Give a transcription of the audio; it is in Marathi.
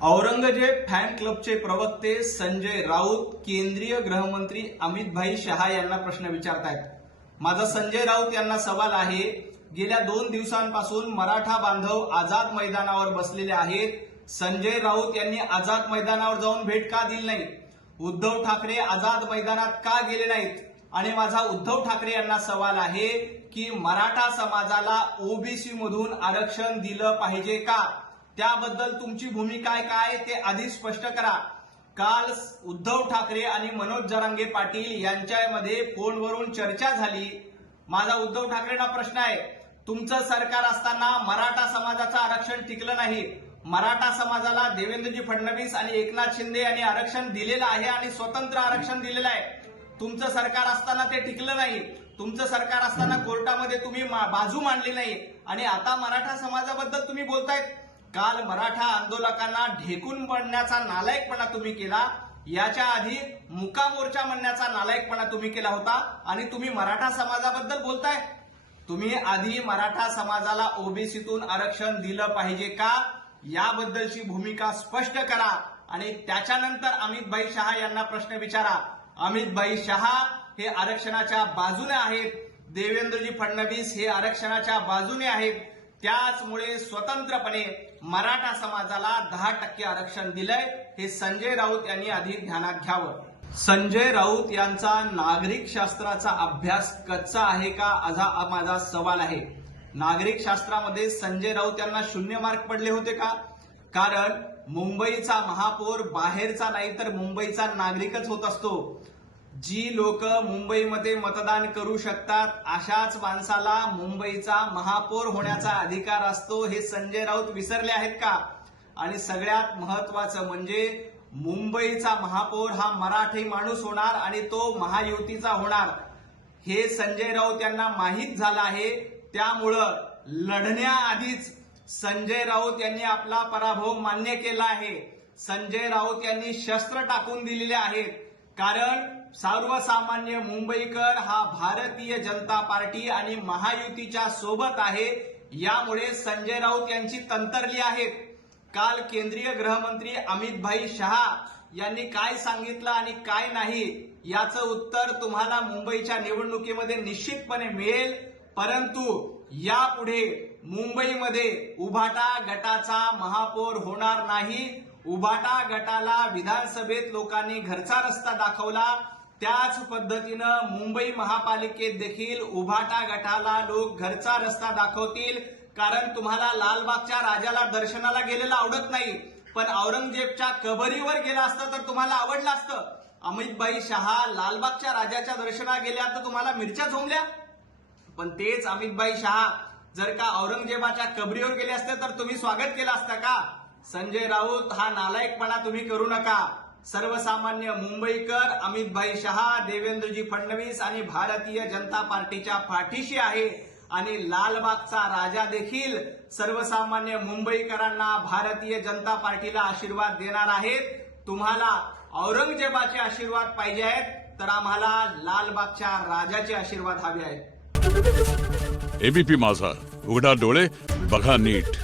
औरंगजेब फॅन क्लबचे प्रवक्ते संजय राऊत केंद्रीय गृहमंत्री अमित भाई शहा यांना प्रश्न विचारतायत। माझा संजय राऊत यांना सवाल आहे, गेल्या 2 दिवसांपासून मराठा बांधव आझाद मैदानावर बसलेले आहेत। संजय राऊत यांनी आझाद मैदानावर जाऊन भेट का दिली नाही? उद्धव ठाकरे आझाद मैदानात का गेले नाहीत? आणि माझा उद्धव ठाकरे यांना सवाल आहे की मराठा समाजाला ओबीसी मधून आरक्षण दिलं पाहिजे का? त्याबद्दल तुमची भूमिका काय ते आधी स्पष्ट करा। काल उद्धव ठाकरे आणि मनोज जरांगे पाटील यांच्यामध्ये फोनवरून चर्चा झाली। माझा उद्धव ठाकरेंना प्रश्न आहे, तुमचं सरकार असताना मराठा समाजाचं आरक्षण टिकलं नाही। मराठा समाजाला देवेंद्रजी फडणवीस आणि एकनाथ शिंदे यांनी आरक्षण दिलेलं आहे आणि स्वतंत्र आरक्षण दिलेलं आहे। तुमचं सरकार असताना ते टिकलं नाही। तुमचं सरकार असताना कोर्टामध्ये तुम्ही बाजू मांडली नाही आणि आता मराठा समाजाबद्दल तुम्ही बोलतायत। काल मराठा आंदोलकांना ढेकून पडण्याचा नालायकपणा तुम्ही केला। याच्या आधी मुका मोर्चा म्हणण्याचा नालायकपणा तुम्ही केला होता आणि तुम्ही मराठा समाजाबद्दल बोलताय। तुम्ही आधी मराठा समाजाला ओबीसीतून आरक्षण दिलं पाहिजे का याबद्दलची भूमिका स्पष्ट करा आणि त्याच्यानंतर अमित भाई शहा यांना प्रश्न विचारा। अमित भाई शहा हे आरक्षणाच्या बाजूने आहेत, देवेंद्रजी फडणवीस हे आरक्षणाच्या बाजूने आहेत। त्याचमुळे स्वतंत्रपणे मराठा समाजाला 10% आरक्षण दिलंय हे संजय राऊत यांनी आधी ध्यानात घ्यावं। संजय राऊत यांचा नागरिक शास्त्राचा अभ्यास कच्चा आहे का असा माझा सवाल आहे। नागरिक शास्त्रामध्ये संजय राऊत यांना 0 मार्क पडले होते का? कारण मुंबईचा महापौर बाहेरचा नाही तर मुंबईचा नागरिकच होत असतो। जी लोक मुंबईमध्ये मतदान करू शकतात अशाच माणसाला मुंबईचा महापौर होण्याचा अधिकार असतो, हे संजय राऊत विसरले आहेत का? आणि सगळ्यात महत्वाचं म्हणजे मुंबईचा महापौर हा मराठी माणूस होणार आणि तो महायुतीचा होणार हे संजय राऊत यांना माहीत झालं आहे। त्यामुळं लढण्याआधीच संजय राऊत यांनी आपला पराभव मान्य केला आहे। संजय राऊत यांनी शस्त्र टाकून दिलेले आहेत, कारण सर्वसामान्य मुंबईकर हा भारतीय जनता पार्टी आणि महायुतीच्या सोबत आहे। यामुळे संजय राऊत यांची तंत्रली आहेत। काल केंद्रीय गृहमंत्री अमित भाई शहा यांनी काय सांगितलं आणि काय नाही याचं उत्तर तुम्हाला मुंबईच्या निवडणुकीमध्ये निश्चितपणे मिळेल। परंतु यापुढे मुंबईमध्ये उभाटा गटाचा महापौर होणार नाही। उभाटा गटाला विधानसभेत लोकांनी घरचा रस्ता दाखवला, त्याच पद्धतीनं मुंबई महापालिकेत देखील उभाटा गटाला लोक घरचा रस्ता दाखवतील। कारण तुम्हाला लालबागच्या राजाला दर्शनाला गेलेलं आवडत नाही, पण औरंगजेबच्या कबरीवर गेला असतं तर तुम्हाला आवडलं असतं। अमित भाई शहा लालबागच्या राजाच्या दर्शनाला गेल्या तर तुम्हाला मिरच्या झोंबल्या, पण तेच अमित भाई शहा जर का औरंगजेबाच्या कबरीवर गेले असते तर तुम्ही स्वागत केलं असतं का? संजय राऊत हा नालायकपणा तुम्ही करू नका। सर्वसामान्य मुंबईकर अमित भाई शहा, देवेंद्रजी फडणवीस आणि भारतीय जनता पार्टीच्या पाठीशी आहे आणि लालबागचा राजा देखील सर्वसामान्य मुंबईकरांना भारतीय जनता पार्टीला आशीर्वाद देणार आहेत। तुम्हाला औरंगजेबाचे आशीर्वाद पाहिजे आहेत तर आम्हाला लालबागच्या राजाचे आशीर्वाद हवे आहेत। एबीपी माझा, उघडा डोळे बघा नीट।